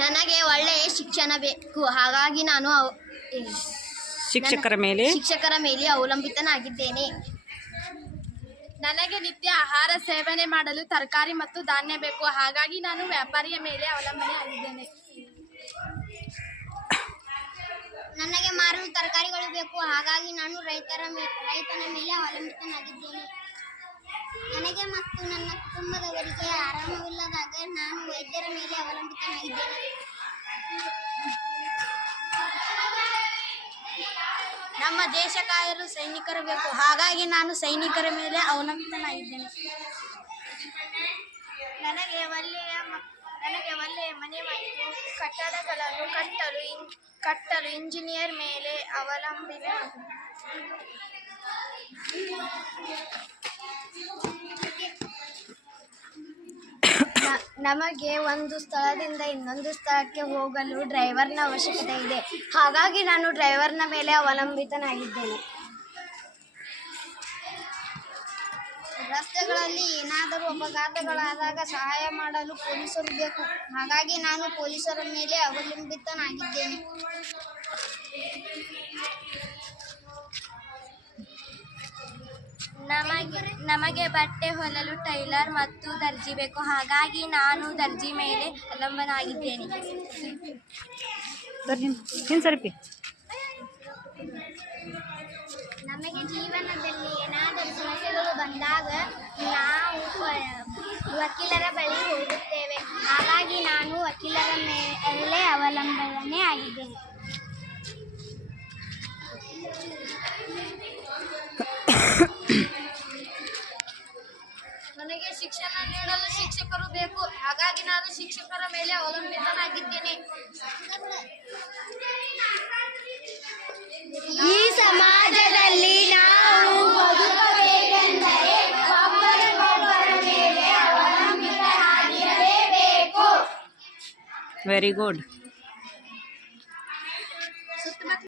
ನನಗೆ ಒಳ್ಳೆಯ ಶಿಕ್ಷಣ ಬೇಕು, ಹಾಗಾಗಿ ನಾನು ಶಿಕ್ಷಕರ ಮೇಲೆ ಅವಲಂಬಿತನಾಗಿದ್ದೇನೆ. ನನಗೆ ನಿತ್ಯ ಆಹಾರ ಸೇವನೆ ಮಾಡಲು ತರಕಾರಿ ಮತ್ತು ಧಾನ್ಯ ಬೇಕು, ಹಾಗಾಗಿ ನಾನು ವ್ಯಾಪಾರಿಯ ಮೇಲೆ ಅವಲಂಬನೆಯಾಗಿದ್ದೇನೆ. ನನಗೆ ಮಾರಲು ತರಕಾರಿಗಳು ಬೇಕು, ಹಾಗಾಗಿ ನಾನು ರೈತನ ಮೇಲೆ ಅವಲಂಬಿತನಾಗಿದ್ದೇನೆ. ನನಗೆ ಮತ್ತು ನನ್ನ ಕುಟುಂಬದವರಿಗೆ ಆರಾಮವಿಲ್ಲದಾಗ ನಾನು ವೈದ್ಯರ ಮೇಲೆ ಅವಲಂಬಿತನಾಗಿದ್ದೇನೆ. ನಮ್ಮ ದೇಶ ಕಾಯಲು ಸೈನಿಕರು ಬೇಕು, ಹಾಗಾಗಿ ನಾನು ಸೈನಿಕರ ಮೇಲೆ ಅವಲಂಬಿತನಾಗಿದ್ದೇನೆ. ನನಗೆ ಒಳ್ಳೆಯ ಮನೆ ಮತ್ತು ಕಟ್ಟಡಗಳನ್ನು ಕಟ್ಟಲು ಇಂಜಿನಿಯರ್ ಮೇಲೆ ಅವಲಂಬಿತನಾಗಿದ್ದೇನೆ. ನಮಗೆ ಒಂದು ಸ್ಥಳದಿಂದ ಇನ್ನೊಂದು ಸ್ಥಳಕ್ಕೆ ಹೋಗಲು ಡ್ರೈವರ್ನ ಅವಶ್ಯಕತೆ ಇದೆ, ಹಾಗಾಗಿ ನಾನು ಡ್ರೈವರ್ನ ಮೇಲೆ ಅವಲಂಬಿತನಾಗಿದ್ದೇನೆ. ರಸ್ತೆಗಳಲ್ಲಿ ಏನಾದರೂ ಅಪಘಾತಗಳಾದಾಗ ಸಹಾಯ ಮಾಡಲು ಪೊಲೀಸರು ಬೇಕು, ಹಾಗಾಗಿ ನಾನು ಪೊಲೀಸರ ಮೇಲೆ ಅವಲಂಬಿತನಾಗಿದ್ದೇನೆ. ನಮಗೆ ಬಟ್ಟೆ ಹೊಲಲು ಟೈಲರ್ ಮತ್ತು ದರ್ಜಿ ಬೇಕು, ಹಾಗಾಗಿ ನಾನು ದರ್ಜಿ ಮೇಲೆ ಅವಲಂಬನಾಗಿದ್ದೇನೆ. ನಮಗೆ ಜೀವನದಲ್ಲಿ ಏನಾದರೂ ಸಮಸ್ಯೆಗಳು ಬಂದಾಗ ನಾವು ವಕೀಲರ ಬಳಿ ಹೋಗುತ್ತೇವೆ, ಹಾಗಾಗಿ ನಾನು ವಕೀಲರ ಮೇಲೆ ಅವಲಂಬನೆ ಆಗಿದ್ದೇನೆ. ನನಗೆ ಶಿಕ್ಷಣ ನೀಡಲು ಶಿಕ್ಷಕರು ಬೇಕು, ಹಾಗಾಗಿ ನಾನು ಶಿಕ್ಷಕರ ಮೇಲೆ ಅವಲಂಬಿತನಾಗಿದ್ದೇನೆ. ಈ ಸಮಾಜದಲ್ಲಿ ನಾವು ಬದುಕಬೇಕೆಂದರೆ ಒಬ್ಬರಿಗೊಬ್ಬರ ಮೇಲೆ ಅವಲಂಬಿತರಾಗಿರಲೇಬೇಕು. Very good.